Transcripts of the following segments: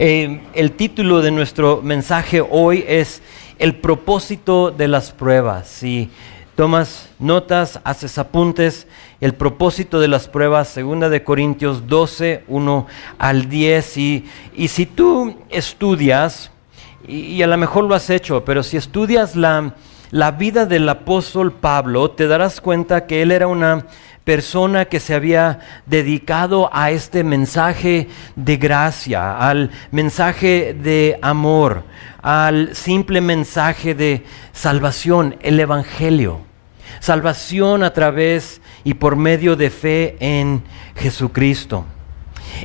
El título de nuestro mensaje hoy es El propósito de las pruebas. Si tomas notas, haces apuntes, el propósito de las pruebas, 2 Corintios 12, 1 al 10. Y si tú estudias, y a lo mejor lo has hecho, pero si estudias la vida del apóstol Pablo, te darás cuenta que él era una persona que se había dedicado a este mensaje de gracia, al mensaje de amor, al simple mensaje de salvación, el evangelio. Salvación a través y por medio de fe en Jesucristo.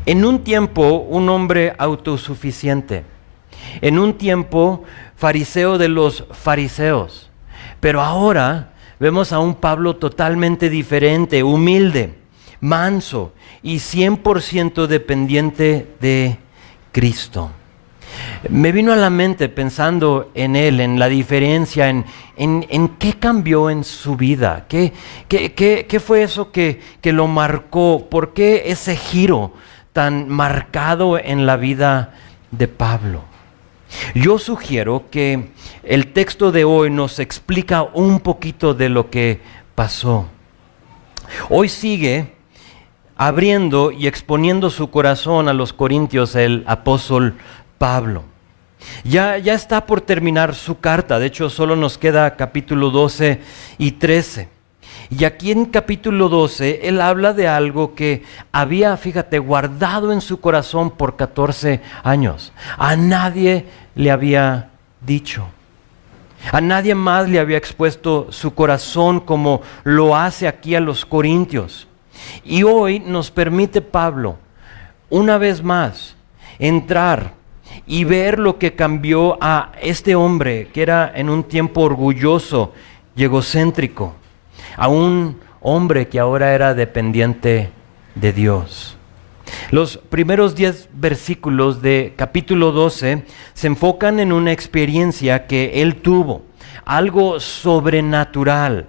En un tiempo, un hombre autosuficiente. En un tiempo, fariseo de los fariseos. Pero ahora vemos a un Pablo totalmente diferente, humilde, manso y 100% dependiente de Cristo. Me vino a la mente pensando en él, en la diferencia, en qué cambió en su vida, qué fue eso que lo marcó, por qué ese giro tan marcado en la vida de Pablo. Yo sugiero que el texto de hoy nos explica un poquito de lo que pasó. Hoy sigue abriendo y exponiendo su corazón a los corintios el apóstol Pablo. Ya está por terminar su carta, de hecho solo nos queda capítulo 12 y 13. Y aquí en capítulo 12 él habla de algo que había, fíjate, guardado en su corazón por 14 años. A nadie le había dicho. A nadie más le había expuesto su corazón como lo hace aquí a los corintios. Y hoy nos permite Pablo, una vez más, entrar y ver lo que cambió a este hombre que era en un tiempo orgulloso y egocéntrico, a un hombre que ahora era dependiente de Dios. Los primeros 10 versículos de capítulo 12 se enfocan en una experiencia que él tuvo, algo sobrenatural.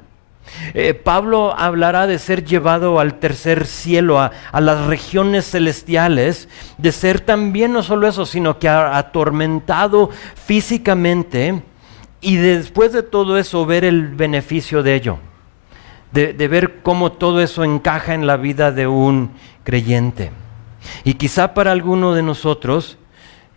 Pablo hablará de ser llevado al tercer cielo, a las regiones celestiales, de ser también no solo eso, sino que atormentado físicamente y después de todo eso ver el beneficio de ello, de ver cómo todo eso encaja en la vida de un creyente. Y quizá para alguno de nosotros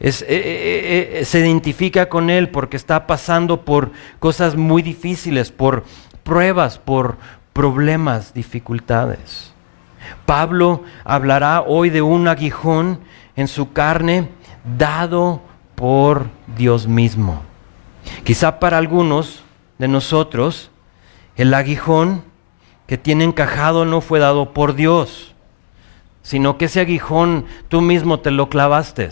se identifica con él porque está pasando por cosas muy difíciles, por pruebas, por problemas, dificultades. Pablo hablará hoy de un aguijón en su carne dado por Dios mismo. Quizá para algunos de nosotros el aguijón que tiene encajado no fue dado por Dios, sino que ese aguijón tú mismo te lo clavaste.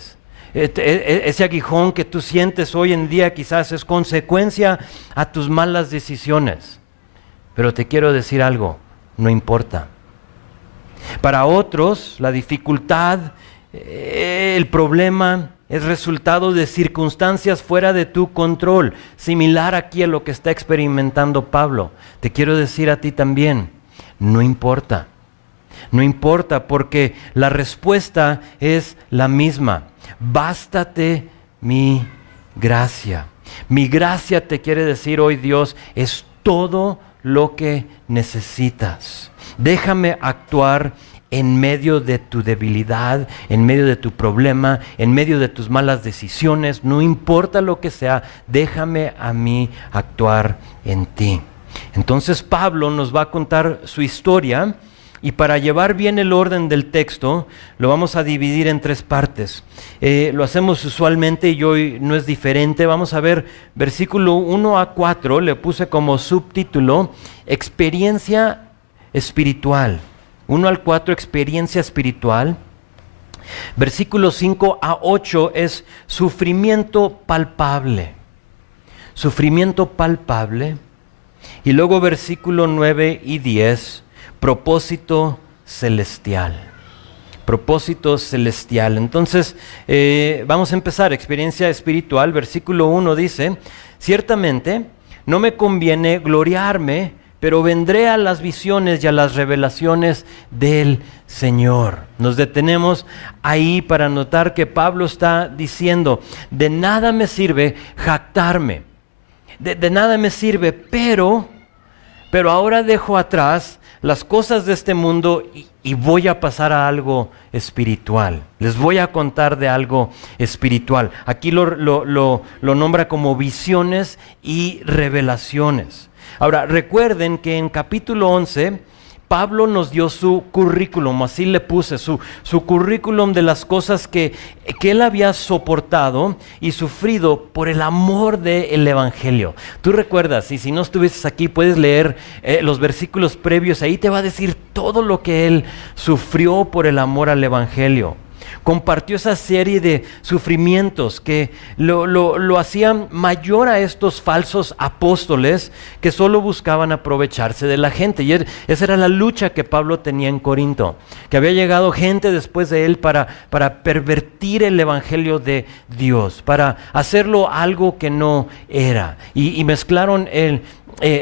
Ese aguijón que tú sientes hoy en día quizás es consecuencia a tus malas decisiones. Pero te quiero decir algo, no importa. Para otros, la dificultad, el problema es resultado de circunstancias fuera de tu control, similar aquí a lo que está experimentando Pablo. Te quiero decir a ti también, no importa. No importa porque la respuesta es la misma. Bástate mi gracia. Mi gracia, te quiere decir hoy Dios, es todo lo que necesitas. Déjame actuar en medio de tu debilidad, en medio de tu problema, en medio de tus malas decisiones, no importa lo que sea, déjame a mí actuar en ti. Entonces Pablo nos va a contar su historia y para llevar bien el orden del texto lo vamos a dividir en 3 partes. Lo hacemos usualmente y hoy no es diferente. Vamos a ver versículo 1 a 4, le puse como subtítulo experiencia espiritual. 1 al 4, experiencia espiritual. Versículo 5 a 8 es sufrimiento palpable. Sufrimiento palpable. Y luego versículo 9 y 10, propósito celestial. Propósito celestial. Entonces, vamos a empezar. Experiencia espiritual. Versículo 1 dice, ciertamente no me conviene gloriarme pero vendré a las visiones y a las revelaciones del Señor. Nos detenemos ahí para notar que Pablo está diciendo, de nada me sirve jactarme, de nada me sirve, pero ahora dejo atrás las cosas de este mundo y voy a pasar a algo espiritual. Les voy a contar de algo espiritual. Aquí lo nombra como visiones y revelaciones. Ahora, recuerden que en capítulo 11, Pablo nos dio su currículum, así le puse, su currículum de las cosas que él había soportado y sufrido por el amor del Evangelio. Tú recuerdas, y si no estuvieses aquí, puedes leer los versículos previos, ahí te va a decir todo lo que él sufrió por el amor al Evangelio. Compartió esa serie de sufrimientos que lo hacían mayor a estos falsos apóstoles que solo buscaban aprovecharse de la gente. Y esa era la lucha que Pablo tenía en Corinto, que había llegado gente después de él para pervertir el evangelio de Dios, para hacerlo algo que no era. Y mezclaron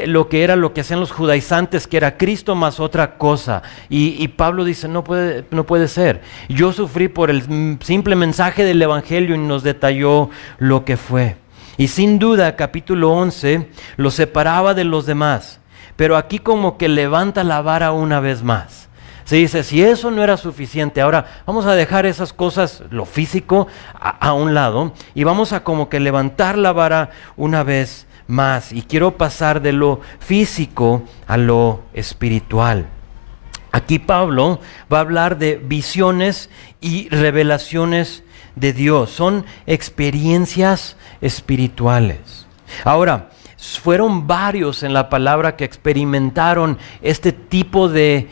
lo que hacían los judaizantes, que era Cristo más otra cosa. Y Pablo dice, no puede ser. Yo sufrí por el simple mensaje del Evangelio, y nos detalló lo que fue. Y sin duda, capítulo 11 lo separaba de los demás. Pero aquí como que levanta la vara una vez más. Se dice, si eso no era suficiente, ahora vamos a dejar esas cosas, lo físico, a un lado, y vamos a como que levantar la vara una vez más. Y quiero pasar de lo físico a lo espiritual. Aquí Pablo va a hablar de visiones y revelaciones de Dios. Son experiencias espirituales. Ahora, fueron varios en la palabra que experimentaron este tipo de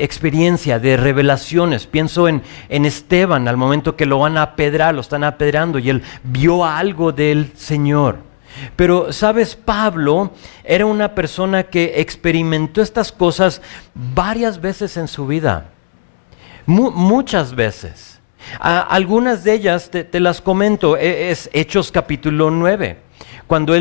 experiencia, de revelaciones. Pienso en Esteban, al momento que lo van a apedrear, lo están apedreando, y él vio algo del Señor. Pero, ¿sabes? Pablo era una persona que experimentó estas cosas varias veces en su vida. Muchas veces. Algunas de ellas te las comento. Es Hechos capítulo 9. Cuando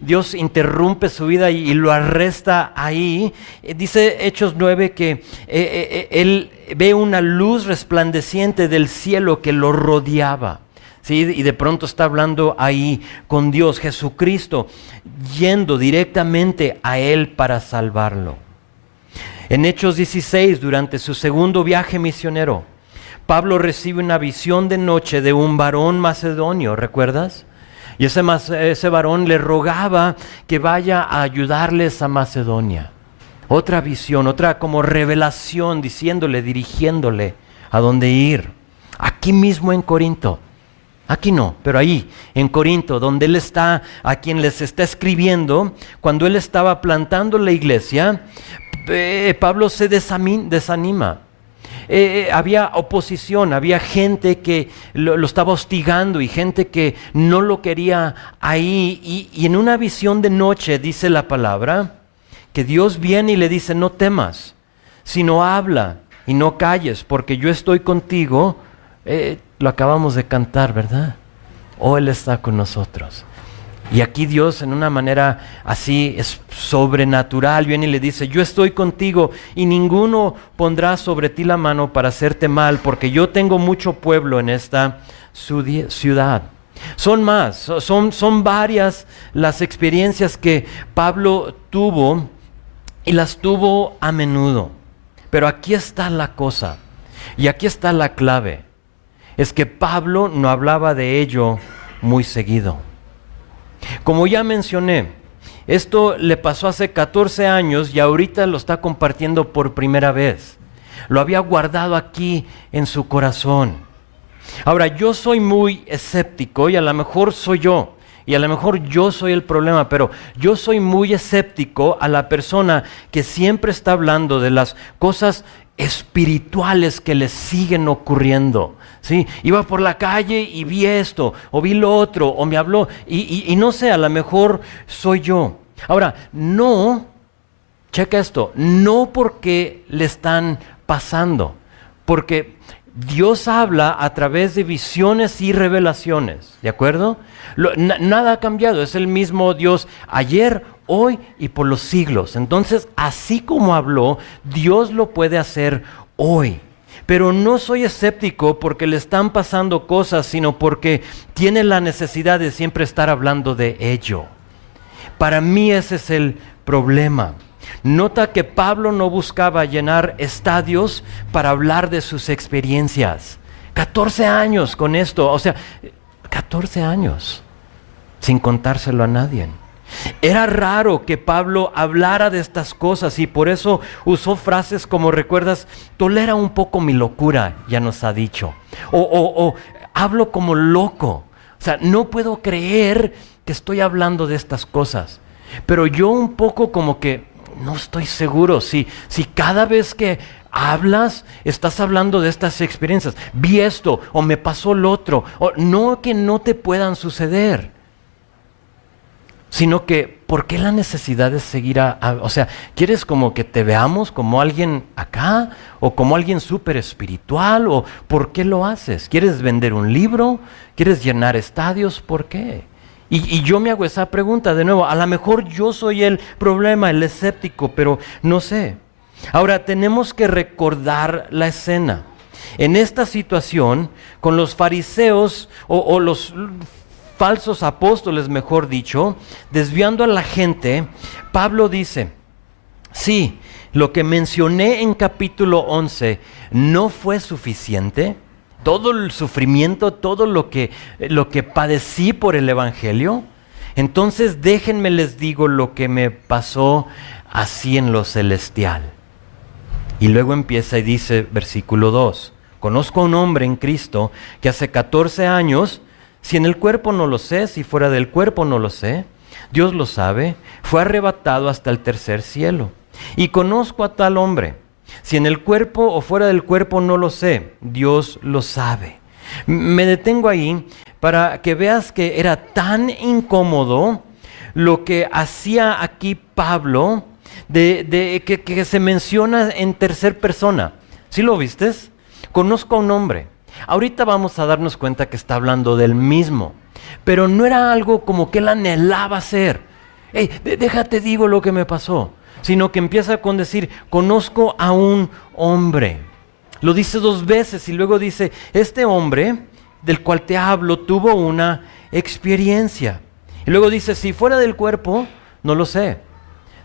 Dios interrumpe su vida y lo arresta ahí, dice Hechos 9 que él ve una luz resplandeciente del cielo que lo rodeaba. ¿Sí? Y de pronto está hablando ahí con Dios, Jesucristo, yendo directamente a él para salvarlo. En Hechos 16, durante su segundo viaje misionero, Pablo recibe una visión de noche de un varón macedonio, ¿recuerdas? Y ese varón le rogaba que vaya a ayudarles a Macedonia. Otra visión, otra como revelación, dirigiéndole a dónde ir. Aquí mismo en Corinto. Aquí no, pero ahí, en Corinto, donde él está, a quien les está escribiendo, cuando él estaba plantando la iglesia, Pablo se desanima. Había oposición, había gente que lo estaba hostigando y gente que no lo quería ahí. Y en una visión de noche, dice la palabra, que Dios viene y le dice, no temas, sino habla y no calles, porque yo estoy contigo. Lo acabamos de cantar, ¿verdad? Él está con nosotros. Y aquí Dios, en una manera así es sobrenatural, viene y le dice, yo estoy contigo y ninguno pondrá sobre ti la mano para hacerte mal, porque yo tengo mucho pueblo en esta ciudad. Son varias las experiencias que Pablo tuvo, y las tuvo a menudo. Pero aquí está la cosa, y aquí está la clave. Es que Pablo no hablaba de ello muy seguido. Como ya mencioné, esto le pasó hace 14 años y ahorita lo está compartiendo por primera vez. Lo había guardado aquí en su corazón. Ahora, yo soy muy escéptico, y a lo mejor soy yo, y a lo mejor yo soy el problema, pero yo soy muy escéptico a la persona que siempre está hablando de las cosas espirituales que le siguen ocurriendo. ¿Sí? Iba por la calle y vi esto, o vi lo otro, o me habló, y no sé, a lo mejor soy yo. Ahora, no, checa esto, no porque le están pasando, porque Dios habla a través de visiones y revelaciones, ¿de acuerdo? Nada ha cambiado, es el mismo Dios ayer, hoy y por los siglos. Entonces, así como habló, Dios lo puede hacer hoy. Pero no soy escéptico porque le están pasando cosas, sino porque tiene la necesidad de siempre estar hablando de ello. Para mí ese es el problema. Nota que Pablo no buscaba llenar estadios para hablar de sus experiencias. 14 años con esto, o sea, 14 años sin contárselo a nadie. Era raro que Pablo hablara de estas cosas y por eso usó frases como, recuerdas, tolera un poco mi locura, ya nos ha dicho. O hablo como loco. O sea, no puedo creer que estoy hablando de estas cosas. Pero yo un poco como que no estoy seguro si cada vez que hablas, estás hablando de estas experiencias. Vi esto o me pasó lo otro. O, no que no te puedan suceder, sino que, ¿por qué la necesidad de seguir o sea, ¿quieres como que te veamos como alguien acá? ¿O como alguien súper espiritual? ¿O por qué lo haces? ¿Quieres vender un libro? ¿Quieres llenar estadios? ¿Por qué? Y yo me hago esa pregunta de nuevo. A lo mejor yo soy el problema, el escéptico, pero no sé. Ahora, tenemos que recordar la escena. En esta situación, con los fariseos o los falsos apóstoles, mejor dicho, desviando a la gente, Pablo dice, sí, lo que mencioné en capítulo 11 no fue suficiente. Todo el sufrimiento, todo lo que padecí por el Evangelio. Entonces déjenme les digo lo que me pasó así en lo celestial. Y luego empieza y dice, versículo 2, conozco a un hombre en Cristo que hace 14 años, si en el cuerpo no lo sé, si fuera del cuerpo no lo sé, Dios lo sabe, fue arrebatado hasta el tercer cielo. Y conozco a tal hombre. Si en el cuerpo o fuera del cuerpo no lo sé, Dios lo sabe. Me detengo ahí para que veas que era tan incómodo lo que hacía aquí Pablo, que se menciona en tercer persona. ¿Sí lo vistes? Conozco a un hombre. Ahorita vamos a darnos cuenta que está hablando del mismo, pero no era algo como que él anhelaba hacer. Hey, déjate digo lo que me pasó. Sino que empieza con decir, conozco a un hombre. Lo dice 2 veces y luego dice, este hombre del cual te hablo tuvo una experiencia. Y luego dice, si fuera del cuerpo, no lo sé.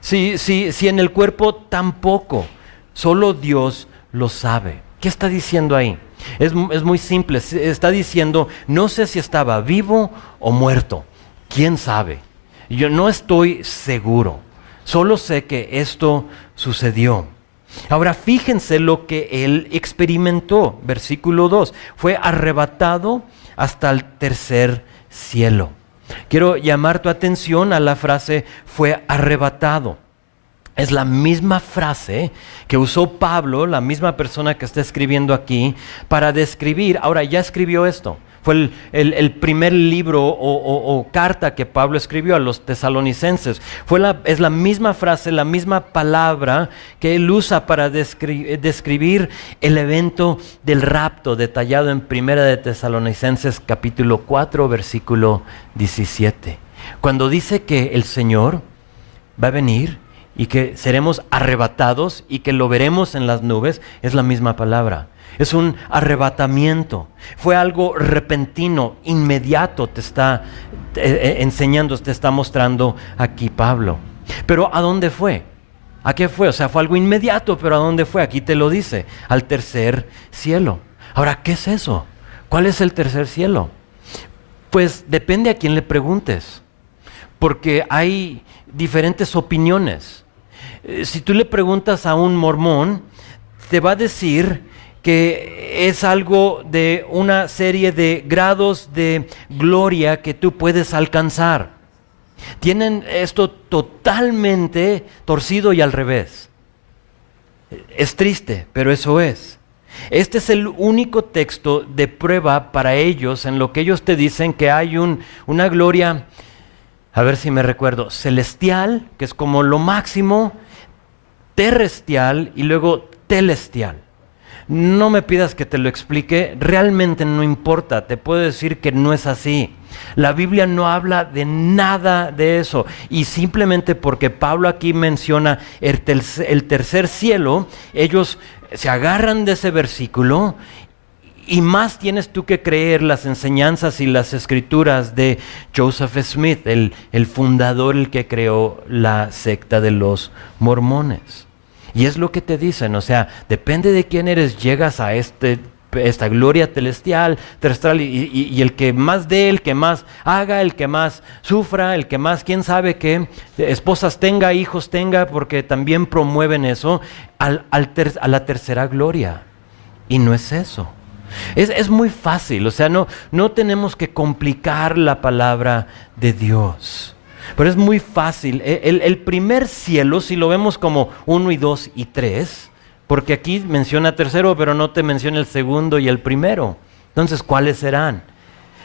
Si en el cuerpo tampoco, solo Dios lo sabe. ¿Qué está diciendo ahí? Es muy simple, está diciendo, no sé si estaba vivo o muerto. ¿Quién sabe? Yo no estoy seguro. Solo sé que esto sucedió. Ahora fíjense lo que él experimentó. Versículo 2. Fue arrebatado hasta el tercer cielo. Quiero llamar tu atención a la frase fue arrebatado. Es la misma frase que usó Pablo, la misma persona que está escribiendo aquí, para describir. Ahora ya escribió esto. Fue el primer libro o carta que Pablo escribió a los tesalonicenses. Es la misma frase, la misma palabra que él usa para describir el evento del rapto detallado en Primera de Tesalonicenses capítulo 4 versículo 17. Cuando dice que el Señor va a venir y que seremos arrebatados y que lo veremos en las nubes, es la misma palabra. Es un arrebatamiento. Fue algo repentino, inmediato, te está enseñando, te está mostrando aquí Pablo. Pero ¿a dónde fue? ¿A qué fue? O sea, fue algo inmediato, pero ¿a dónde fue? Aquí te lo dice, al tercer cielo. Ahora, ¿qué es eso? ¿Cuál es el tercer cielo? Pues depende a quién le preguntes, porque hay diferentes opiniones. Si tú le preguntas a un mormón, te va a decir que es algo de una serie de grados de gloria que tú puedes alcanzar. Tienen esto totalmente torcido y al revés. Es triste, pero eso es. Este es el único texto de prueba para ellos en lo que ellos te dicen que hay una gloria, a ver si me recuerdo, celestial, que es como lo máximo, terrestrial y luego telestial. no me pidas que te lo explique, realmente no importa, te puedo decir que no es así. La Biblia no habla de nada de eso, y simplemente porque Pablo aquí menciona el tercer cielo, ellos se agarran de ese versículo. Y más tienes tú que creer las enseñanzas y las escrituras de Joseph Smith, el fundador, el que creó la secta de los mormones. Y es lo que te dicen, o sea, depende de quién eres, llegas a esta gloria celestial, terrestre, y el que más dé, el que más haga, el que más sufra, el que más, quién sabe qué, esposas tenga, hijos tenga, porque también promueven eso, a la tercera gloria. Y no es eso. Es muy fácil, o sea, no tenemos que complicar la palabra de Dios. Pero es muy fácil. El primer cielo, si lo vemos como 1 y 2 y 3, porque aquí menciona tercero, pero no te menciona el segundo y el primero. Entonces, ¿cuáles serán?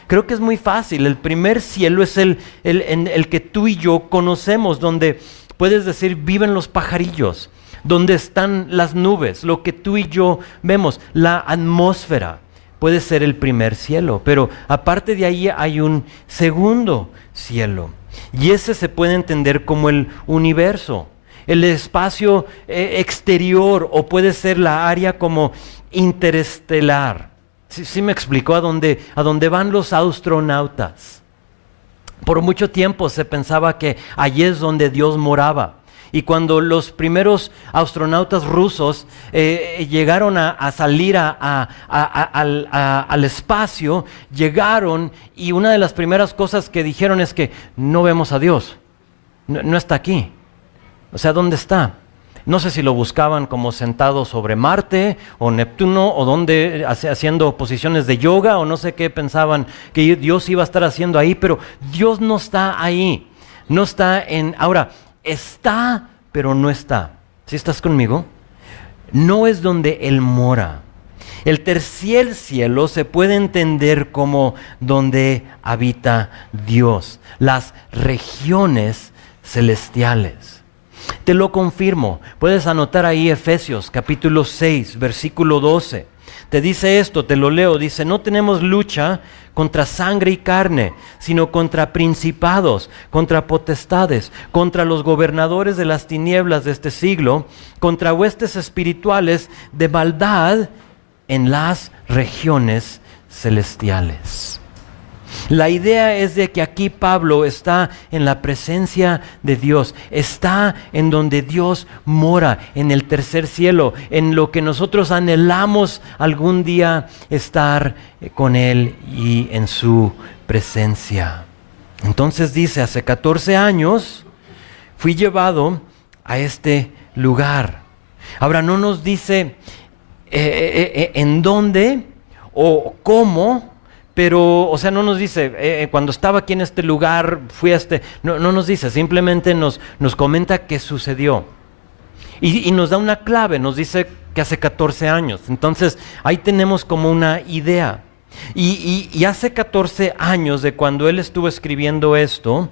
Creo que es muy fácil. El primer cielo es el que tú y yo conocemos, donde puedes decir viven los pajarillos, donde están las nubes, lo que tú y yo vemos, la atmósfera. Puede ser el primer cielo, pero aparte de ahí hay un segundo cielo. Y ese se puede entender como el universo, el espacio exterior, o puede ser la área como interestelar. ¿Sí me explicó a dónde van los astronautas? Por mucho tiempo se pensaba que allí es donde Dios moraba. Y cuando los primeros astronautas rusos llegaron a salir al espacio, llegaron y una de las primeras cosas que dijeron es que no vemos a Dios, no está aquí. O sea, ¿dónde está? No sé si lo buscaban como sentado sobre Marte o Neptuno o donde haciendo posiciones de yoga o no sé qué pensaban que Dios iba a estar haciendo ahí, pero Dios no está ahí, no está en... Ahora, está, pero no está. ¿Sí estás conmigo? No es donde Él mora. El tercer cielo se puede entender como donde habita Dios, las regiones celestiales. Te lo confirmo. Puedes anotar ahí Efesios capítulo 6, versículo 12. Te dice esto, te lo leo, dice: no tenemos lucha contra sangre y carne, sino contra principados, contra potestades, contra los gobernadores de las tinieblas de este siglo, contra huestes espirituales de maldad en las regiones celestiales. La idea es de que aquí Pablo está en la presencia de Dios, está en donde Dios mora, en el tercer cielo, en lo que nosotros anhelamos algún día estar con Él y en su presencia. Entonces dice, hace 14 años fui llevado a este lugar. Ahora no nos dice en dónde o cómo, pero, o sea, no nos dice, cuando estaba aquí en este lugar, fui a no nos dice, simplemente nos comenta qué sucedió. Y nos da una clave, nos dice que hace 14 años. Entonces, ahí tenemos como una idea. Y hace 14 años de cuando él estuvo escribiendo esto,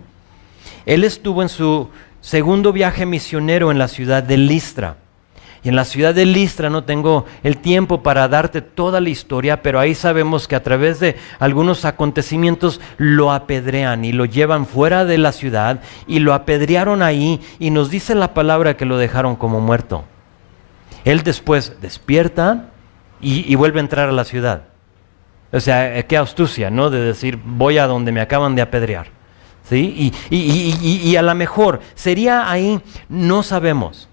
él estuvo en su segundo viaje misionero en la ciudad de Listra. Y en la ciudad de Listra no tengo el tiempo para darte toda la historia, pero ahí sabemos que a través de algunos acontecimientos lo apedrean y lo llevan fuera de la ciudad y lo apedrearon ahí, y nos dice la palabra que lo dejaron como muerto. Él después despierta y vuelve a entrar a la ciudad. O sea, qué astucia, ¿no? De decir, voy a donde me acaban de apedrear. ¿Sí? Y a lo mejor sería ahí, no sabemos.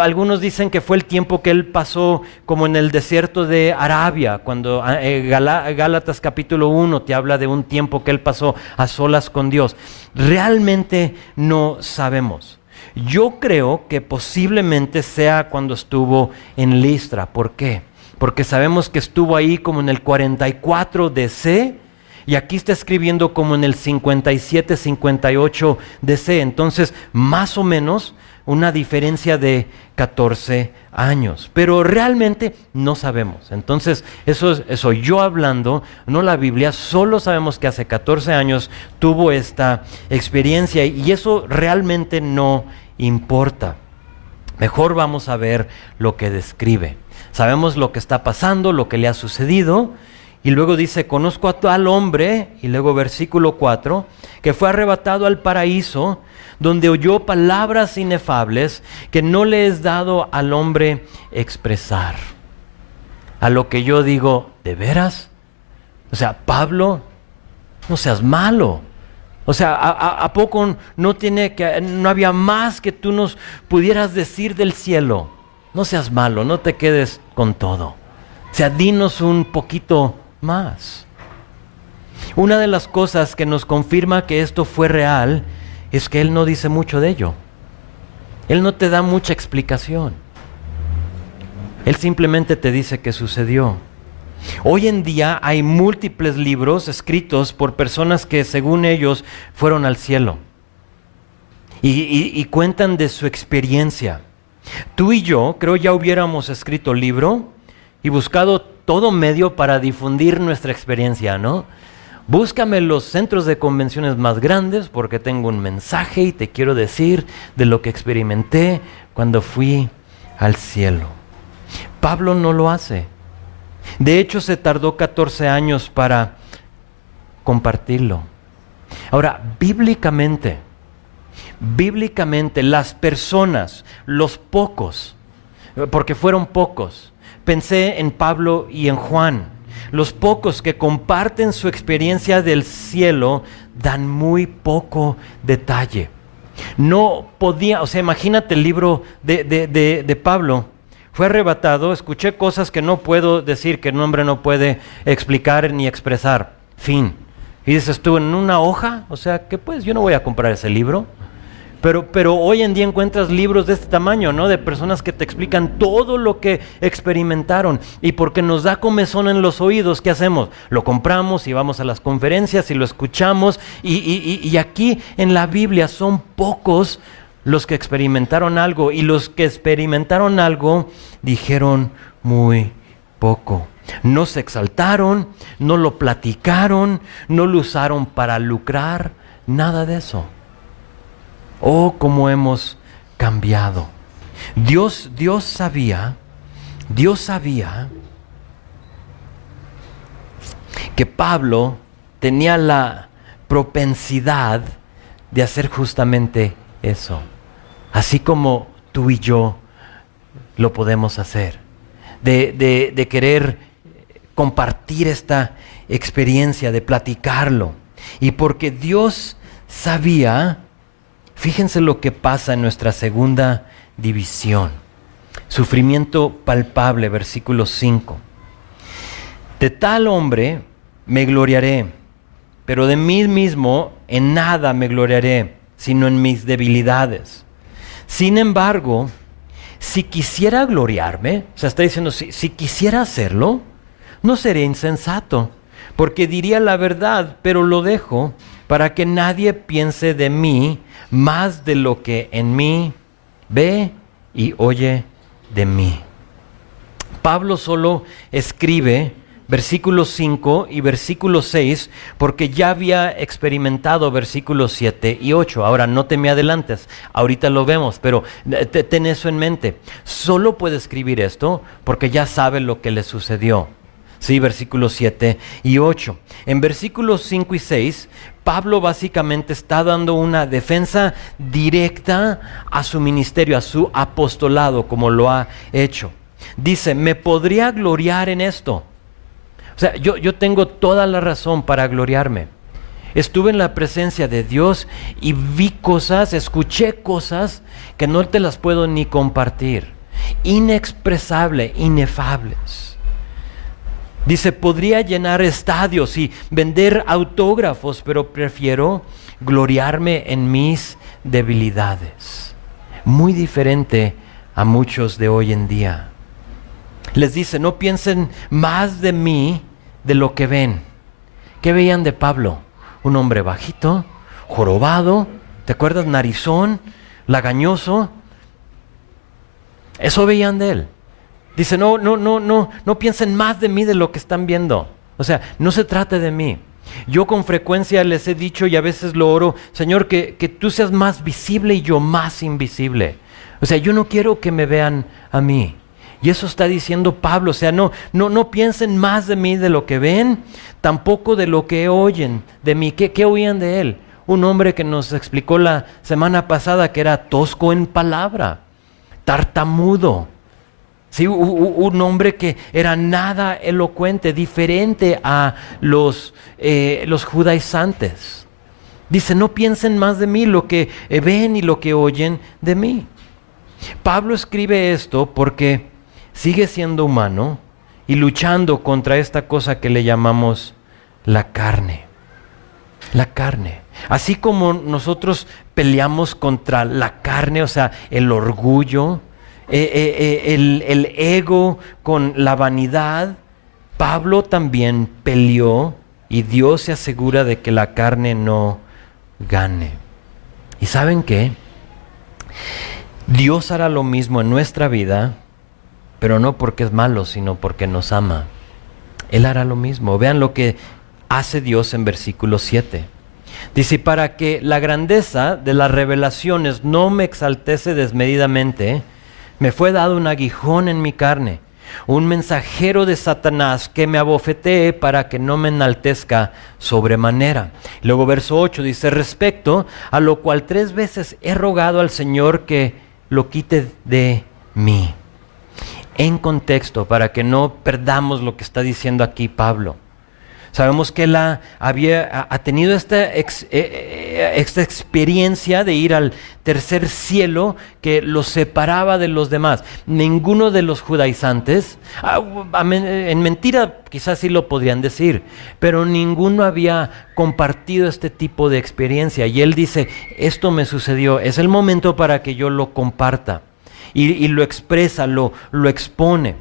Algunos dicen que fue el tiempo que él pasó como en el desierto de Arabia, cuando Gálatas capítulo 1 te habla de un tiempo que él pasó a solas con Dios. Realmente no sabemos. Yo creo que posiblemente sea cuando estuvo en Listra. ¿Por qué? Porque sabemos que estuvo ahí como en el 44 DC, y aquí está escribiendo como en el 57, 58 DC. Entonces, más o menos una diferencia de 14 años, pero realmente no sabemos. Entonces, eso yo hablando, no la Biblia, solo sabemos que hace 14 años tuvo esta experiencia, y eso realmente no importa. Mejor vamos a ver lo que describe. Sabemos lo que está pasando, lo que le ha sucedido. Y luego dice, conozco a tal hombre, y luego versículo 4, que fue arrebatado al paraíso, donde oyó palabras inefables que no le es dado al hombre expresar. A lo que yo digo, ¿de veras? O sea, Pablo, no seas malo. O sea, ¿a poco no había más que tú nos pudieras decir del cielo? No seas malo, no te quedes con todo. O sea, dinos un poquito más. Una de las cosas que nos confirma que esto fue real es que él no dice mucho de ello. Él no te da mucha explicación. Él simplemente te dice que sucedió. Hoy en día hay múltiples libros escritos por personas que según ellos fueron al cielo y cuentan de su experiencia. Tú y yo, creo ya hubiéramos escrito libro y buscado todo medio para difundir nuestra experiencia, ¿no? Búscame los centros de convenciones más grandes porque tengo un mensaje y te quiero decir de lo que experimenté cuando fui al cielo. Pablo no lo hace. De hecho, se tardó 14 años para compartirlo. Ahora, bíblicamente, las personas, los pocos, porque fueron pocos, pensé en Pablo y en Juan, los pocos que comparten su experiencia del cielo dan muy poco detalle. No podía, o sea, imagínate el libro de Pablo. Fue arrebatado, escuché cosas que no puedo decir, que el hombre no puede explicar ni expresar. Fin. Y dices, estuvo en una hoja, o sea, que pues yo no voy a comprar ese libro. Pero hoy en día encuentras libros de este tamaño, ¿no? De personas que te explican todo lo que experimentaron. Y porque nos da comezón en los oídos, ¿qué hacemos? Lo compramos y vamos a las conferencias y lo escuchamos. Y aquí en la Biblia son pocos los que experimentaron algo, y los que experimentaron algo dijeron muy poco. No se exaltaron, no lo platicaron, no lo usaron para lucrar, nada de eso. Oh, cómo hemos cambiado. Dios sabía que Pablo tenía la propensidad de hacer justamente eso. Así como tú y yo lo podemos hacer, de querer compartir esta experiencia, de platicarlo. Y porque Dios sabía, fíjense lo que pasa en nuestra segunda división. Sufrimiento palpable, versículo 5. De tal hombre me gloriaré, pero de mí mismo en nada me gloriaré, sino en mis debilidades. Sin embargo, si quisiera gloriarme, o sea, está diciendo, si quisiera hacerlo, no sería insensato, porque diría la verdad, pero lo dejo para que nadie piense de mí más de lo que en mí ve y oye de mí. Pablo solo escribe versículos 5 y versículo 6, porque ya había experimentado versículos 7 y 8. Ahora, no te me adelantes, ahorita lo vemos, pero ten eso en mente. Solo puede escribir esto porque ya sabe lo que le sucedió. Sí, versículos 7 y 8. En versículos 5 y 6, Pablo básicamente está dando una defensa directa a su ministerio, a su apostolado, como lo ha hecho. Dice, me podría gloriar en esto. O sea, yo tengo toda la razón para gloriarme. Estuve en la presencia de Dios y vi cosas, escuché cosas que no te las puedo ni compartir. Inexpresable, inefables. Dice, podría llenar estadios y vender autógrafos, pero prefiero gloriarme en mis debilidades. Muy diferente a muchos de hoy en día. Les dice, no piensen más de mí de lo que ven. ¿Qué veían de Pablo? Un hombre bajito, jorobado, ¿te acuerdas? Narizón, lagañoso. Eso veían de él. Dice, no piensen más de mí de lo que están viendo. O sea, no se trata de mí. Yo con frecuencia les he dicho y a veces lo oro, Señor, que tú seas más visible y yo más invisible. O sea, yo no quiero que me vean a mí. Y eso está diciendo Pablo, o sea, no piensen más de mí de lo que ven, tampoco de lo que oyen de mí. ¿Qué oían de él? Un hombre que nos explicó la semana pasada que era tosco en palabra, tartamudo. Sí, un hombre que era nada elocuente, diferente a los judaizantes. Dice, no piensen más de mí lo que ven y lo que oyen de mí. Pablo escribe esto porque sigue siendo humano y luchando contra esta cosa que le llamamos la carne. La carne. Así como nosotros peleamos contra la carne, o sea, el orgullo, el ego con la vanidad, Pablo también peleó y Dios se asegura de que la carne no gane. ¿Y saben qué? Dios hará lo mismo en nuestra vida, pero no porque es malo, sino porque nos ama. Él hará lo mismo. Vean lo que hace Dios en versículo 7. Dice, para que la grandeza de las revelaciones no me exaltese desmedidamente, me fue dado un aguijón en mi carne, un mensajero de Satanás que me abofetee para que no me enaltezca sobremanera. Luego verso 8 dice, respecto a lo cual 3 veces he rogado al Señor que lo quite de mí. En contexto, para que no perdamos lo que está diciendo aquí Pablo. Sabemos que él ha tenido esta experiencia de ir al tercer cielo que lo separaba de los demás. Ninguno de los judaizantes, en mentira quizás sí lo podrían decir, pero ninguno había compartido este tipo de experiencia. Y él dice, esto me sucedió, es el momento para que yo lo comparta. Y lo expresa, lo expone.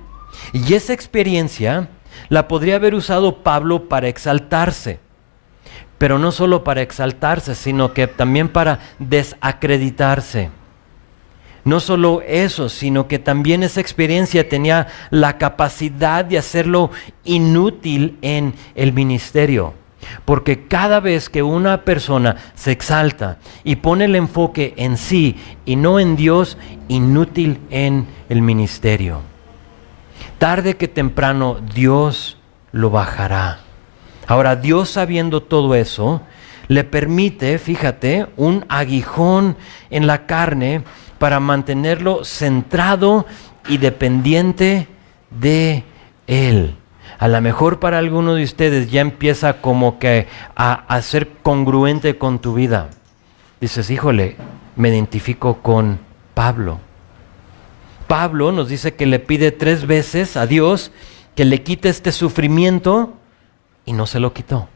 Y esa experiencia la podría haber usado Pablo para exaltarse, pero no solo para exaltarse, sino que también para desacreditarse. No solo eso, sino que también esa experiencia tenía la capacidad de hacerlo inútil en el ministerio. Porque cada vez que una persona se exalta y pone el enfoque en sí y no en Dios, inútil en el ministerio. Tarde que temprano Dios lo bajará. Ahora, Dios, sabiendo todo eso, le permite, fíjate, un aguijón en la carne para mantenerlo centrado y dependiente de Él. A lo mejor para alguno de ustedes ya empieza como que a ser congruente con tu vida. Dices, híjole, me identifico con Pablo. Pablo nos dice que le pide 3 veces a Dios que le quite este sufrimiento y no se lo quitó.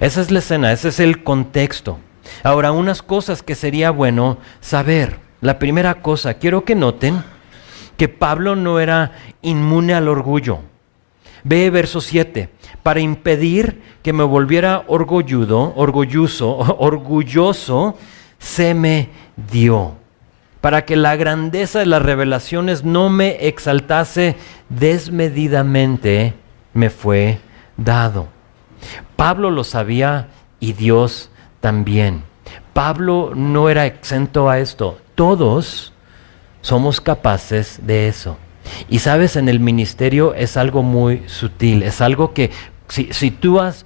Esa es la escena, ese es el contexto. Ahora, unas cosas que sería bueno saber. La primera cosa, quiero que noten que Pablo no era inmune al orgullo. Ve verso 7, para impedir que me volviera orgulloso, se me dio. Para que la grandeza de las revelaciones no me exaltase desmedidamente, me fue dado. Pablo lo sabía y Dios también. Pablo no era exento a esto. Todos somos capaces de eso. Y sabes, en el ministerio es algo muy sutil, es algo que si tú has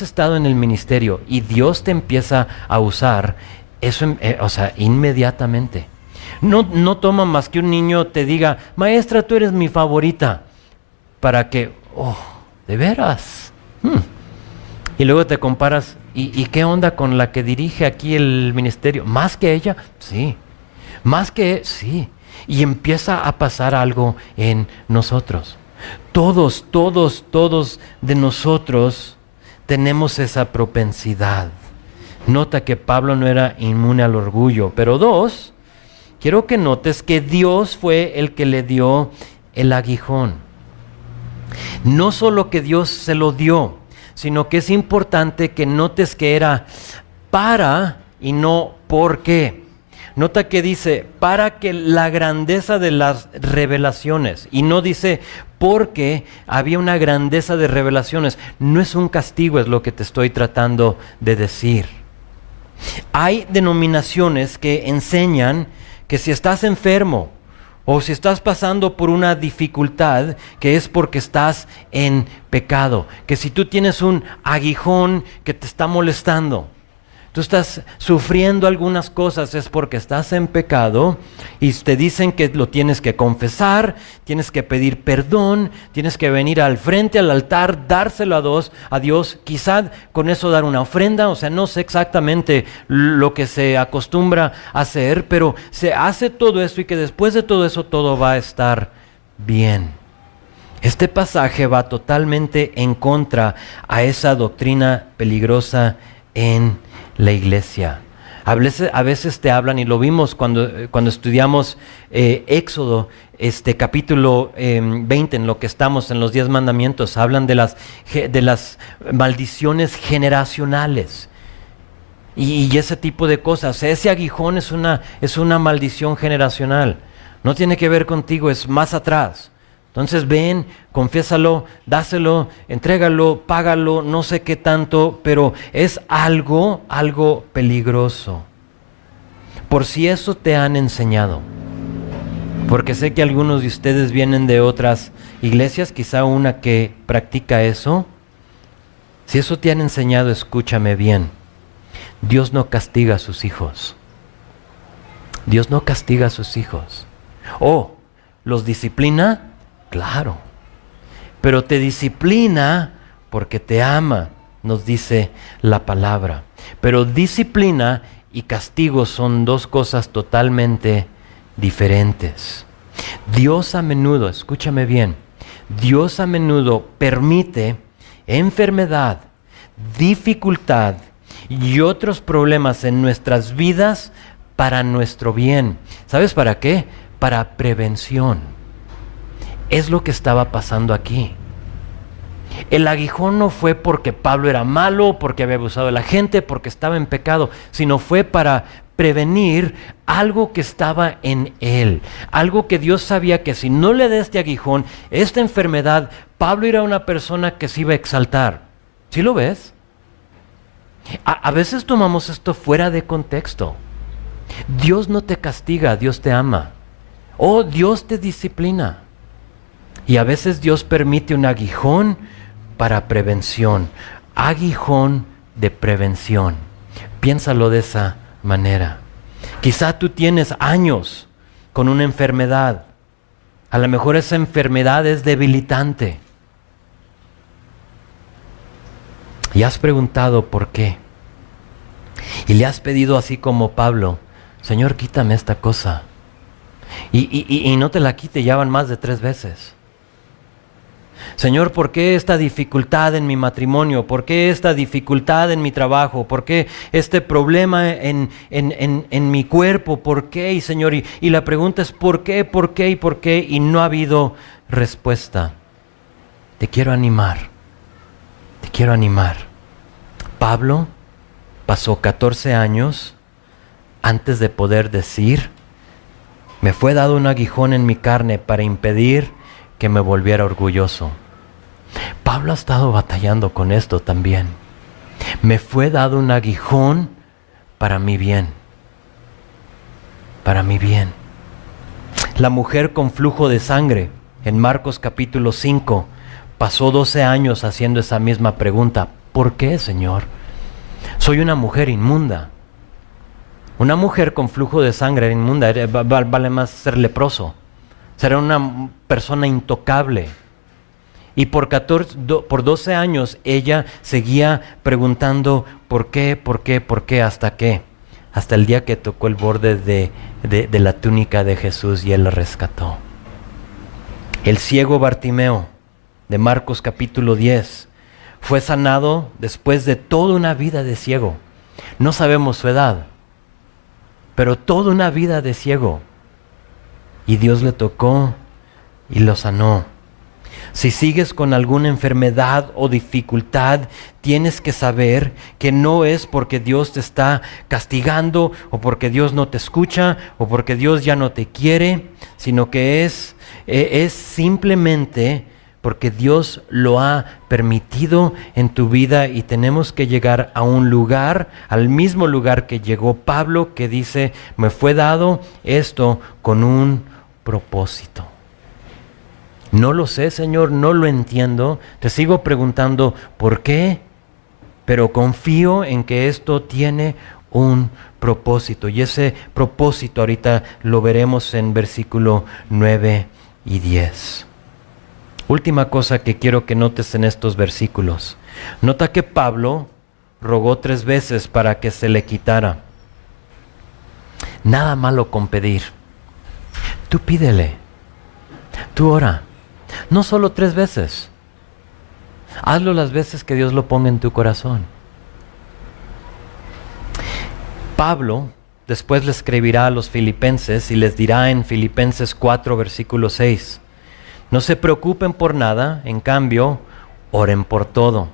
estado en el ministerio y Dios te empieza a usar, eso, inmediatamente. No toma más que un niño te diga, maestra, tú eres mi favorita, para que, ¿de veras? Y luego te comparas, ¿y qué onda con la que dirige aquí el ministerio? ¿Más que ella? Sí. ¿Más que? Sí. Y empieza a pasar algo en nosotros. Todos de nosotros tenemos esa propensidad. Nota que Pablo no era inmune al orgullo. Pero 2, quiero que notes que Dios fue el que le dio el aguijón. No solo que Dios se lo dio, sino que es importante que notes que era para y no por qué. Nota que dice, para que la grandeza de las revelaciones, y no dice porque había una grandeza de revelaciones. No es un castigo, es lo que te estoy tratando de decir. Hay denominaciones que enseñan que si estás enfermo O si estás pasando por una dificultad, que es porque estás en pecado. Que si tú tienes un aguijón que te está molestando, tú estás sufriendo algunas cosas, es porque estás en pecado y te dicen que lo tienes que confesar, tienes que pedir perdón, tienes que venir al frente, al altar, dárselo a Dios, quizá con eso dar una ofrenda, o sea, no sé exactamente lo que se acostumbra a hacer, pero se hace todo esto y que después de todo eso todo va a estar bien. Este pasaje va totalmente en contra a esa doctrina peligrosa en la iglesia. A veces te hablan, y lo vimos cuando estudiamos Éxodo, capítulo 20, en lo que estamos, en los 10 mandamientos, hablan de las maldiciones generacionales y ese tipo de cosas. Ese aguijón es una maldición generacional. No tiene que ver contigo, es más atrás. Entonces ven, confiésalo, dáselo, entrégalo, págalo, no sé qué tanto, pero es algo peligroso. Por si eso te han enseñado. Porque sé que algunos de ustedes vienen de otras iglesias, quizá una que practica eso. Si eso te han enseñado, escúchame bien. Dios no castiga a sus hijos. Dios no castiga a sus hijos. ¿Los disciplina? Claro, pero te disciplina porque te ama, nos dice la palabra. Pero disciplina y castigo son dos cosas totalmente diferentes. Dios a menudo, escúchame bien, Dios a menudo permite enfermedad, dificultad y otros problemas en nuestras vidas para nuestro bien. ¿Sabes para qué? Para prevención. Es lo que estaba pasando aquí. El aguijón no fue porque Pablo era malo, porque había abusado de la gente, porque estaba en pecado, sino fue para prevenir algo que estaba en él. Algo que Dios sabía que si no le da este aguijón, esta enfermedad, Pablo era una persona que se iba a exaltar. ¿Sí lo ves? A veces tomamos esto fuera de contexto. Dios no te castiga, Dios te ama. Dios te disciplina. Y a veces Dios permite un aguijón para prevención. Aguijón de prevención. Piénsalo de esa manera. Quizá tú tienes años con una enfermedad. A lo mejor esa enfermedad es debilitante. Y has preguntado por qué. Y le has pedido así como Pablo, Señor, quítame esta cosa. Y no te la quite, ya van más de 3 veces. Señor, ¿por qué esta dificultad en mi matrimonio? ¿Por qué esta dificultad en mi trabajo? ¿Por qué este problema en mi cuerpo? ¿Por qué? Y Señor, y la pregunta es ¿por qué? ¿Por qué? ¿Y por qué? Y no ha habido respuesta. Te quiero animar. Te quiero animar. Pablo pasó 14 años antes de poder decir, me fue dado un aguijón en mi carne para impedir que me volviera orgulloso. Pablo ha estado batallando con esto también. Me fue dado un aguijón para mi bien. Para mi bien. La mujer con flujo de sangre, en Marcos capítulo 5, pasó 12 años haciendo esa misma pregunta. ¿Por qué, Señor? Soy una mujer inmunda. Una mujer con flujo de sangre inmunda, vale más ser leproso. Será una persona intocable. Y por 12 años ella seguía preguntando ¿por qué? ¿Por qué? ¿Por qué? ¿Hasta qué? Hasta el día que tocó el borde de la túnica de Jesús y él la rescató. El ciego Bartimeo, de Marcos capítulo 10, fue sanado después de toda una vida de ciego. No sabemos su edad, pero toda una vida de ciego. Y Dios le tocó y lo sanó. Si sigues con alguna enfermedad o dificultad, tienes que saber que no es porque Dios te está castigando o porque Dios no te escucha o porque Dios ya no te quiere, sino que es simplemente porque Dios lo ha permitido en tu vida y tenemos que llegar a un lugar, al mismo lugar que llegó Pablo, que dice, me fue dado esto con un propósito. No lo sé, Señor, no lo entiendo. Te sigo preguntando por qué, pero confío en que esto tiene un propósito. Y ese propósito ahorita lo veremos en versículo 9 y 10. Última cosa que quiero que notes en estos versículos. Nota que Pablo rogó 3 veces para que se le quitara. Nada malo con pedir. Tú pídele. Tú ora. No solo 3 veces. Hazlo las veces que Dios lo ponga en tu corazón. Pablo después le escribirá a los filipenses y les dirá en Filipenses 4, versículo 6, no se preocupen por nada, en cambio, oren por todo.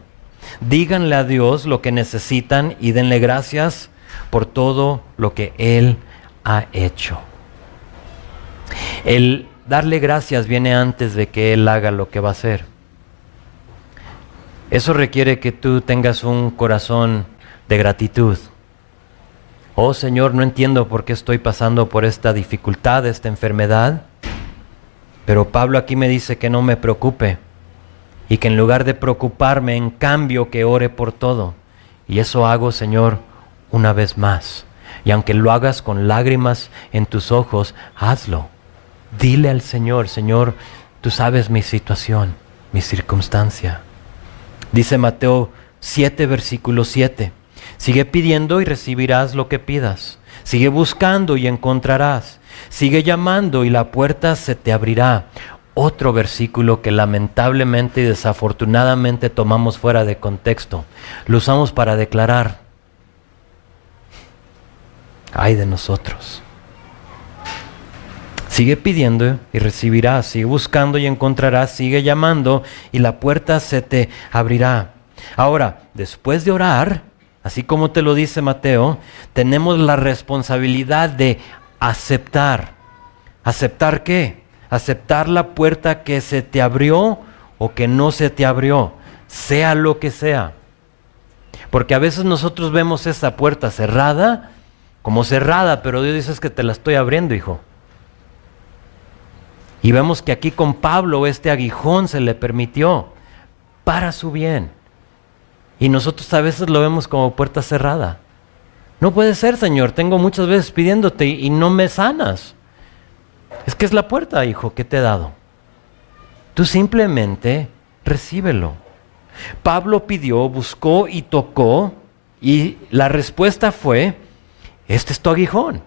Díganle a Dios lo que necesitan y denle gracias por todo lo que Él ha hecho. El darle gracias viene antes de que Él haga lo que va a hacer. Eso requiere que tú tengas un corazón de gratitud. Oh Señor, no entiendo por qué estoy pasando por esta dificultad, esta enfermedad, pero Pablo aquí me dice que no me preocupe y que en lugar de preocuparme, en cambio que ore por todo. Y eso hago, Señor, una vez más. Y aunque lo hagas con lágrimas en tus ojos, hazlo. Dile al Señor, Señor, tú sabes mi situación, mi circunstancia. Dice Mateo 7, versículo 7. Sigue pidiendo y recibirás lo que pidas. Sigue buscando y encontrarás. Sigue llamando y la puerta se te abrirá. Otro versículo que lamentablemente y desafortunadamente tomamos fuera de contexto. Lo usamos para declarar. Ay de nosotros. Sigue pidiendo y recibirás. Sigue buscando y encontrarás. Sigue llamando y la puerta se te abrirá. Ahora, después de orar, así como te lo dice Mateo, tenemos la responsabilidad de aceptar. ¿Aceptar qué? Aceptar la puerta que se te abrió o que no se te abrió, sea lo que sea. Porque a veces nosotros vemos esa puerta cerrada como cerrada, pero Dios dice que te la estoy abriendo, hijo. Y vemos que aquí con Pablo este aguijón se le permitió para su bien. Y nosotros a veces lo vemos como puerta cerrada. No puede ser, Señor, tengo muchas veces pidiéndote y no me sanas. Es que es la puerta, hijo, que te he dado. Tú simplemente recíbelo. Pablo pidió, buscó y tocó, y la respuesta fue, este es tu aguijón.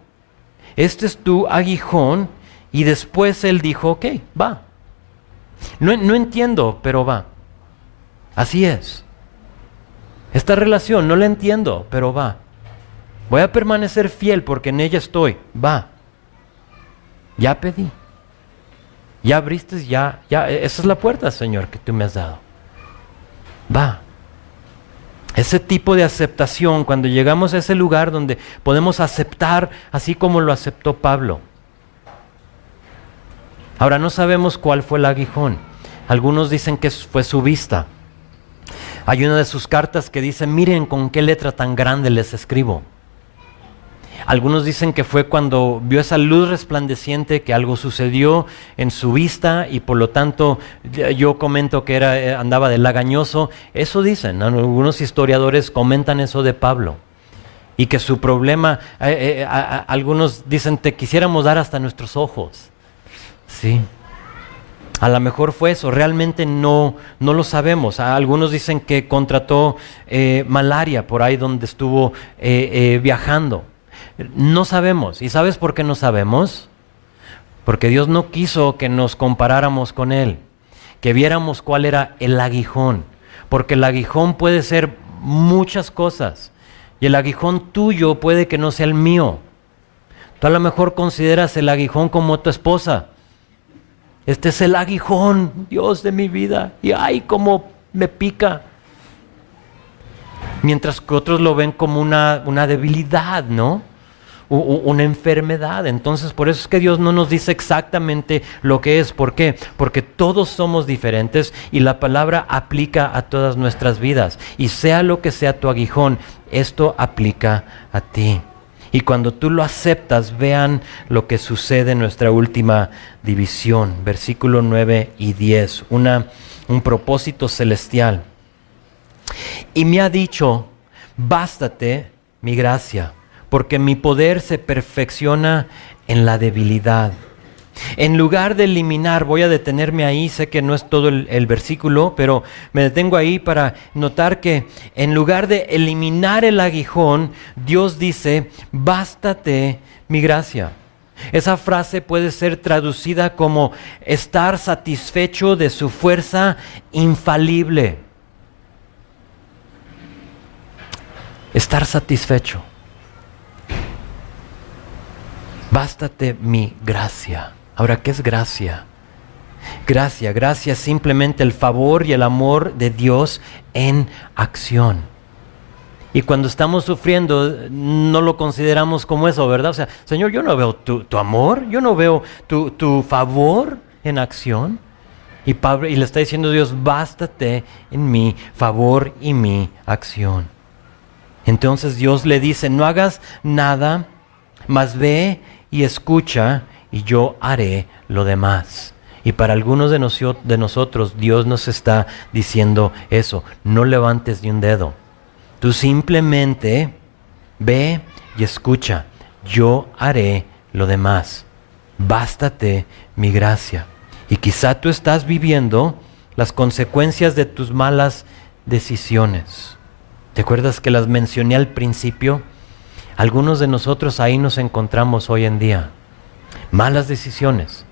Este es tu aguijón. Y después él dijo, ok, va. No entiendo, pero va. Así es. Esta relación no la entiendo, pero va. Voy a permanecer fiel porque en ella estoy. Va. Ya pedí. Ya abriste, ya. Esa es la puerta, Señor, que tú me has dado. Va. Ese tipo de aceptación, cuando llegamos a ese lugar donde podemos aceptar así como lo aceptó Pablo. Ahora no sabemos cuál fue el aguijón. Algunos dicen que fue su vista. Hay una de sus cartas que dice, miren con qué letra tan grande les escribo. Algunos dicen que fue cuando vio esa luz resplandeciente que algo sucedió en su vista y por lo tanto yo comento que andaba de lagañoso. Eso dicen, algunos historiadores comentan eso de Pablo. Y que su problema, algunos dicen, te quisiéramos dar hasta nuestros ojos. Sí. A lo mejor fue eso, realmente no lo sabemos. Algunos dicen que contrató malaria por ahí donde estuvo viajando. No sabemos. ¿Y sabes por qué no sabemos? Porque Dios no quiso que nos comparáramos con Él, que viéramos cuál era el aguijón. Porque el aguijón puede ser muchas cosas. Y el aguijón tuyo puede que no sea el mío. Tú a lo mejor consideras el aguijón como tu esposa. Este es el aguijón, Dios de mi vida. Y ay, cómo me pica. Mientras que otros lo ven como una debilidad, ¿no? Una enfermedad. Entonces, por eso es que Dios no nos dice exactamente lo que es. ¿Por qué? Porque todos somos diferentes y la palabra aplica a todas nuestras vidas. Y sea lo que sea tu aguijón, esto aplica a ti. Y cuando tú lo aceptas, vean lo que sucede en nuestra última división, versículo 9 y 10, un propósito celestial. Y me ha dicho, bástate mi gracia, porque mi poder se perfecciona en la debilidad. En lugar de eliminar, voy a detenerme ahí, sé que no es todo el versículo, pero me detengo ahí para notar que en lugar de eliminar el aguijón, Dios dice, bástate mi gracia. Esa frase puede ser traducida como estar satisfecho de su fuerza infalible. Estar satisfecho. Bástate mi gracia. Ahora, ¿qué es gracia? Gracia es simplemente el favor y el amor de Dios en acción. Y cuando estamos sufriendo, no lo consideramos como eso, ¿verdad? O sea, Señor, yo no veo tu amor, yo no veo tu favor en acción. Y le está diciendo Dios, bástate en mi favor y mi acción. Entonces Dios le dice, no hagas nada, mas ve y escucha, y yo haré lo demás. Y para algunos de nosotros, Dios nos está diciendo eso, no levantes ni un dedo. Tú simplemente ve y escucha, yo haré lo demás. Bástate mi gracia. Y quizá tú estás viviendo las consecuencias de tus malas decisiones. ¿Te acuerdas que las mencioné al principio? Algunos de nosotros ahí nos encontramos hoy en día. Malas decisiones.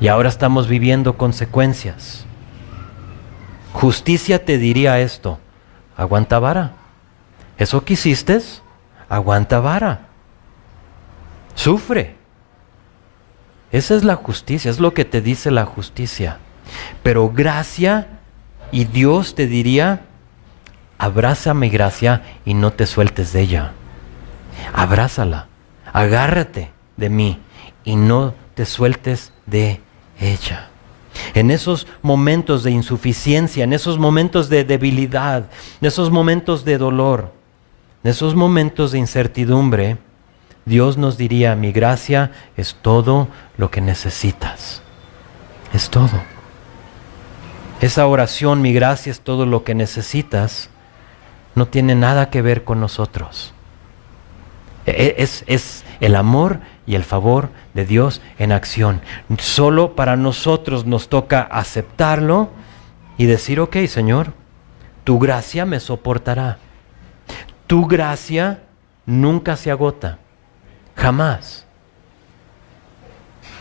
Y ahora estamos viviendo consecuencias. Justicia te diría esto. Aguanta vara. ¿Eso que hiciste? Aguanta vara. Sufre. Esa es la justicia, es lo que te dice la justicia. Pero gracia y Dios te diría, abraza mi gracia y no te sueltes de ella. Abrázala, agárrate de mí y no te sueltes de ella. En esos momentos de insuficiencia, en esos momentos de debilidad, en esos momentos de dolor, en esos momentos de incertidumbre, Dios nos diría, mi gracia es todo lo que necesitas. Es todo. Esa oración, mi gracia es todo lo que necesitas, no tiene nada que ver con nosotros. Es el amor y el favor de Dios en acción. Solo para nosotros nos toca aceptarlo y decir, ok, Señor, tu gracia me soportará. Tu gracia nunca se agota, jamás.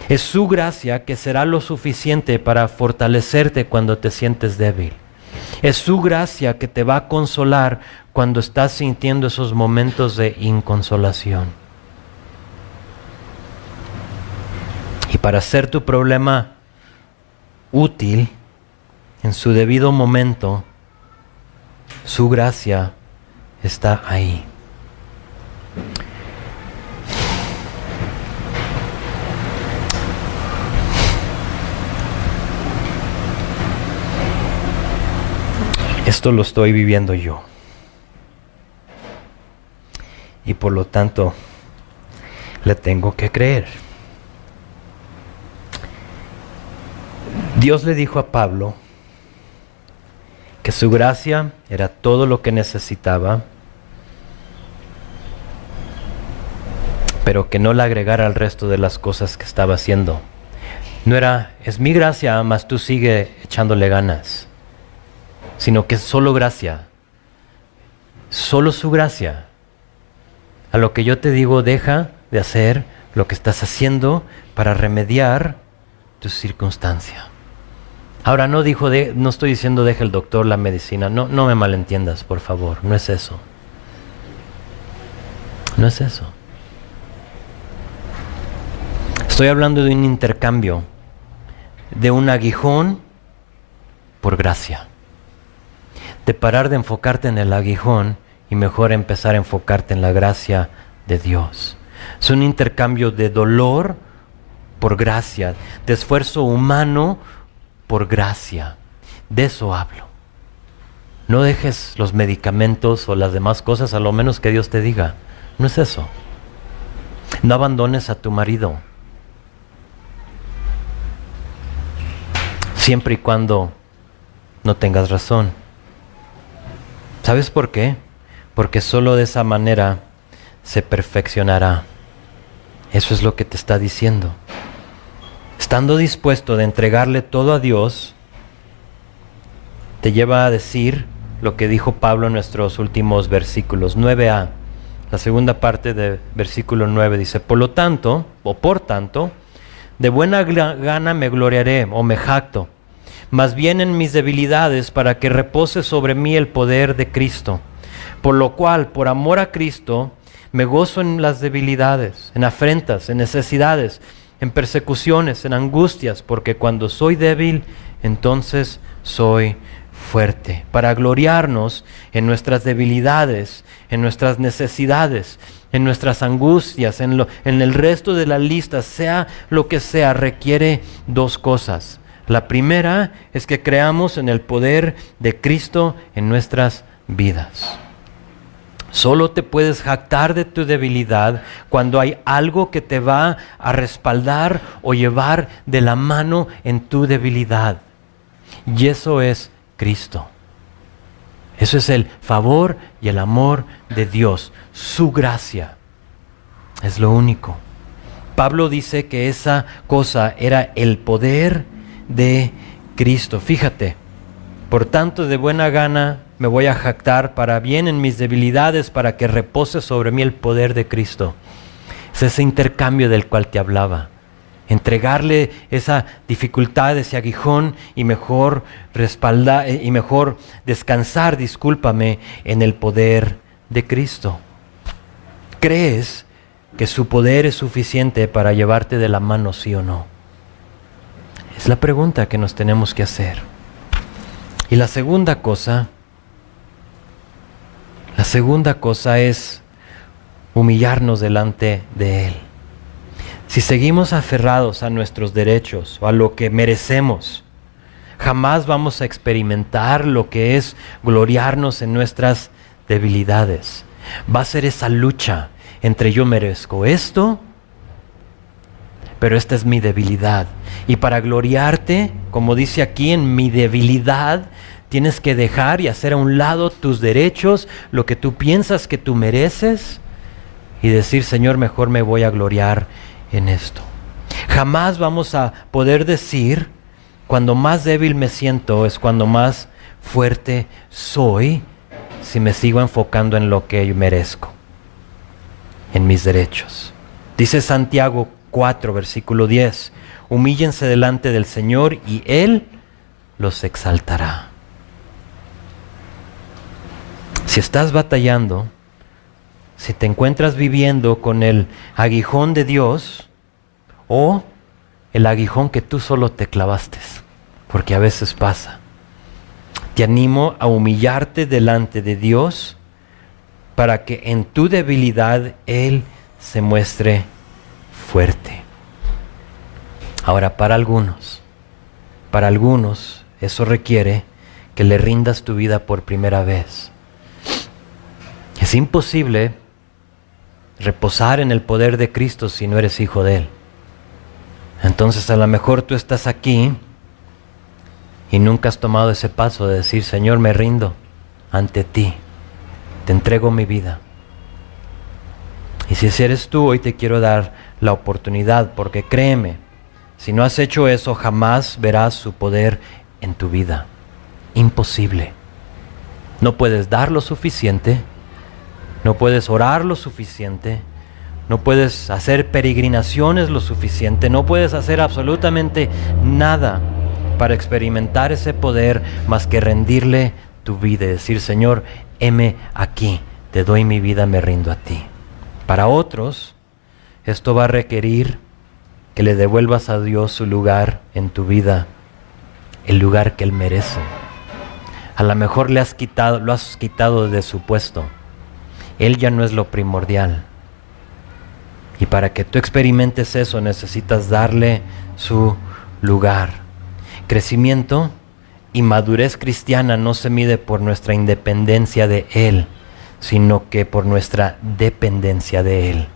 Es su gracia que será lo suficiente para fortalecerte cuando te sientes débil. Es su gracia que te va a consolar cuando estás sintiendo esos momentos de inconsolación. Y para hacer tu problema útil en su debido momento, su gracia está ahí. Esto lo estoy viviendo yo. Y por lo tanto, le tengo que creer. Dios le dijo a Pablo que su gracia era todo lo que necesitaba, pero que no le agregara al resto de las cosas que estaba haciendo. No era, es mi gracia, mas tú sigue echándole ganas, sino que es solo gracia, solo su gracia. A lo que yo te digo, deja de hacer lo que estás haciendo para remediar tu circunstancia. Ahora no estoy diciendo deja el doctor, la medicina, no me malentiendas, por favor, no es eso. No es eso. Estoy hablando de un intercambio, de un aguijón por gracia. De parar de enfocarte en el aguijón y mejor empezar a enfocarte en la gracia de Dios. Es un intercambio de dolor por gracia, de esfuerzo humano por gracia. De eso hablo. No dejes los medicamentos o las demás cosas a lo menos que Dios te diga. No es eso. No abandones a tu marido, siempre y cuando no tengas razón. ¿Sabes por qué? Porque solo de esa manera se perfeccionará. Eso es lo que te está diciendo. Estando dispuesto de entregarle todo a Dios, te lleva a decir lo que dijo Pablo en nuestros últimos versículos. 9a, la segunda parte de versículo 9 dice: por lo tanto, o por tanto, de buena gana me gloriaré o me jacto, más bien en mis debilidades, para que repose sobre mí el poder de Cristo. Por lo cual, por amor a Cristo, me gozo en las debilidades, en afrentas, en necesidades, en persecuciones, en angustias, porque cuando soy débil, entonces soy fuerte. Para gloriarnos en nuestras debilidades, en nuestras necesidades, en nuestras angustias, en el resto de la lista, sea lo que sea, requiere dos cosas. La primera es que creamos en el poder de Cristo en nuestras vidas. Solo te puedes jactar de tu debilidad cuando hay algo que te va a respaldar o llevar de la mano en tu debilidad. Y eso es Cristo. Eso es el favor y el amor de Dios. Su gracia es lo único. Pablo dice que esa cosa era el poder de Cristo. Fíjate, por tanto de buena gana me voy a jactar para bien en mis debilidades, para que repose sobre mí el poder de Cristo. Es ese intercambio del cual te hablaba. Entregarle esa dificultad, ese aguijón, y mejor descansar, en el poder de Cristo. ¿Crees que su poder es suficiente para llevarte de la mano, sí o no? Es la pregunta que nos tenemos que hacer. Y la segunda cosa es humillarnos delante de Él. Si seguimos aferrados a nuestros derechos o a lo que merecemos, jamás vamos a experimentar lo que es gloriarnos en nuestras debilidades. Va a ser esa lucha entre yo merezco esto, pero esta es mi debilidad. Y para gloriarte, como dice aquí, en mi debilidad, tienes que dejar y hacer a un lado tus derechos, lo que tú piensas que tú mereces, y decir: Señor, mejor me voy a gloriar en esto. Jamás vamos a poder decir: cuando más débil me siento es cuando más fuerte soy, si me sigo enfocando en lo que yo merezco, en mis derechos. Dice Santiago 4, versículo 10: humíllense delante del Señor y Él los exaltará. Si estás batallando, si te encuentras viviendo con el aguijón de Dios o el aguijón que tú solo te clavaste, porque a veces pasa, te animo a humillarte delante de Dios para que en tu debilidad Él se muestre fuerte. Ahora, para algunos eso requiere que le rindas tu vida por primera vez. Es imposible reposar en el poder de Cristo si no eres hijo de Él. Entonces a lo mejor tú estás aquí y nunca has tomado ese paso de decir: Señor, me rindo ante ti, te entrego mi vida. Y si ese eres tú, hoy te quiero dar la oportunidad, porque créeme, si no has hecho eso, jamás verás su poder en tu vida. Imposible. No puedes dar lo suficiente, no puedes orar lo suficiente, no puedes hacer peregrinaciones lo suficiente, no puedes hacer absolutamente nada para experimentar ese poder más que rendirle tu vida y decir: Señor, heme aquí, te doy mi vida, me rindo a ti. Para otros, esto va a requerir que le devuelvas a Dios su lugar en tu vida, el lugar que Él merece. A lo mejor lo has quitado de su puesto. Él ya no es lo primordial. Y para que tú experimentes eso, necesitas darle su lugar. Crecimiento y madurez cristiana no se mide por nuestra independencia de Él, sino que por nuestra dependencia de Él.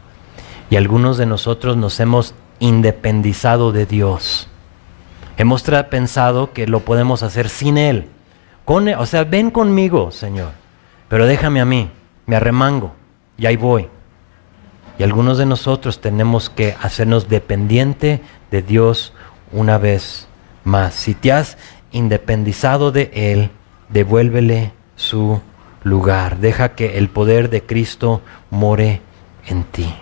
Y algunos de nosotros nos hemos independizado de Dios. Hemos pensado que lo podemos hacer sin Él. O sea, ven conmigo, Señor, pero déjame a mí, me arremango y ahí voy. Y algunos de nosotros tenemos que hacernos dependiente de Dios una vez más. Si te has independizado de Él, devuélvele su lugar. Deja que el poder de Cristo more en ti.